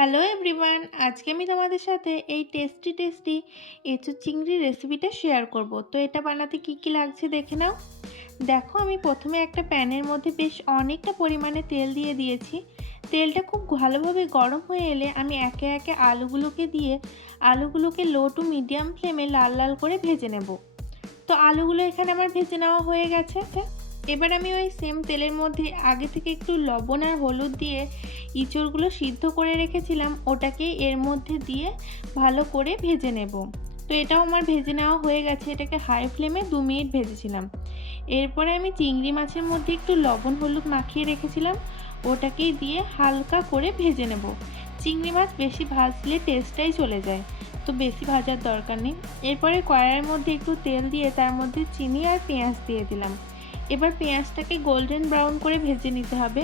Hello everyone, আজকে আমি তোমাদের সাথে এই টেস্টি এঁচোড় চিংড়ির রেসিপিটা শেয়ার করব। তো এটা বানাতে কি কি লাগছে দেখে নাও। দেখো, আমি প্রথমে একটা প্যানের মধ্যে বেশ অনেকটা পরিমাণে তেল দিয়ে দিয়েছি। তেলটা খুব ভালোভাবে গরম হয়ে এলে আমি একে একে আলুগুলোকে লো টু মিডিয়াম ফ্লেমে লাল লাল করে ভেজে নেব। তো আলুগুলো এখানে আমার ভেজে নেওয়া হয়ে গেছে। এবার আমি ওই সেম তেলের মধ্যে আগে থেকে একটু লবণ আর হলুদ দিয়ে ইঁচড়গুলো সিদ্ধ করে রেখেছিলাম, ওটাকে এর মধ্যে দিয়ে ভালো করে ভেজে নেব। তো এটাও আমার ভেজে নেওয়া হয়ে গেছে। এটাকে হাই ফ্লেমে 2 মিনিট ভেজেছিলাম। এরপরে আমি চিংড়ি মাছের মধ্যে একটু লবণ হলুদ মাখিয়ে রেখেছিলাম, ওটাকেই দিয়ে হালকা করে ভেজে নেব। চিংড়ি মাছ বেশি ভাজলে টেস্টটাই চলে যায়, তো বেশি ভাজার দরকার নেই। এরপরে কড়াইয়ের মধ্যে একটু তেল দিয়ে তার মধ্যে চিনি আর পেঁয়াজ দিয়ে দিলাম। এবার পেঁয়াজটাকে গোল্ডেন ব্রাউন করে ভেজে নিতে হবে।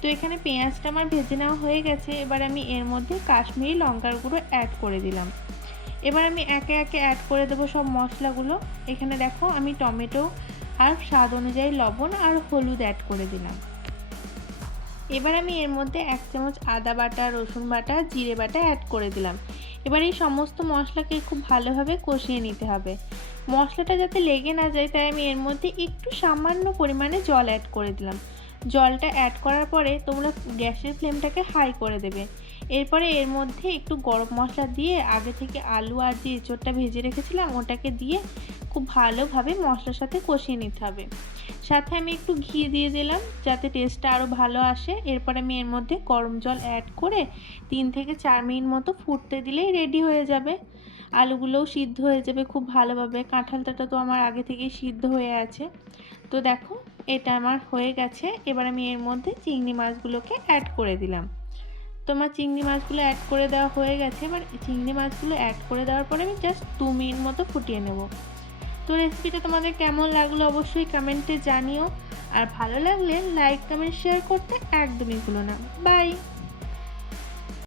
তো এখানে পেঁয়াজটা আমার ভেজে নেওয়া হয়ে গেছে। এবার আমি এর মধ্যে কাশ্মীরি লঙ্কার গুঁড়ো অ্যাড করে দিলাম। এবার আমি একে একে অ্যাড করে দেবো সব মশলাগুলো। এখানে দেখো, আমি টমেটো আর স্বাদ অনুযায়ী লবণ আর হলুদ অ্যাড করে দিলাম। এবার আমি এর মধ্যে 1 চামচ আদা বাটা, রসুন বাটা, জিরে বাটা অ্যাড করে দিলাম। এবার এই সমস্ত মশলাকে খুব ভালোভাবে কষিয়ে নিতে হবে। মশলাটা যাতে লেগে না যায়, তাই আমি এর মধ্যে একটু সামান্য পরিমাণে জল অ্যাড করে দিলাম। জলটা অ্যাড করার পরে তোমরা গ্যাসের ফ্লেমটাকে হাই করে দেবে। এরপরে এর মধ্যে একটু গরম মশলা দিয়ে আগে থেকে আলু আর যে এঁচোড়টা ভেজে রেখেছিলাম ওটাকে দিয়ে খুব ভালোভাবে মশলার সাথে কষিয়ে নিতে হবে। সাথে আমি একটু ঘি দিয়ে দিলাম যাতে টেস্টটা আরও ভালো আসে। এরপর আমি এর মধ্যে গরম জল অ্যাড করে 3 থেকে 4 মিনিট মতো ফুটতে দিলেই রেডি হয়ে যাবে। আলুগুলোও সিদ্ধ হয়ে যাবে খুব ভালোভাবে। কাঁঠালটা তো আমার আগে থেকেই সিদ্ধ হয়ে আছে। তো দেখো, এটা আমার হয়ে গেছে। এবার আমি এর মধ্যে চিংড়ি মাছগুলোকে অ্যাড করে দিলাম। তো আমার চিংড়ি মাছগুলো অ্যাড করে দেওয়া হয়ে গেছে। এবার চিংড়ি মাছগুলো অ্যাড করে দেওয়ার পরে আমি জাস্ট 2 মিনিট মতো ফুটিয়ে নেব। তো রেসিপিটা তোমাদের কেমন লাগলো অবশ্যই কমেন্টে জানিও। আর ভালো লাগলে লাইক কমেন্ট শেয়ার করতে একদমই ভুলো না। বাই।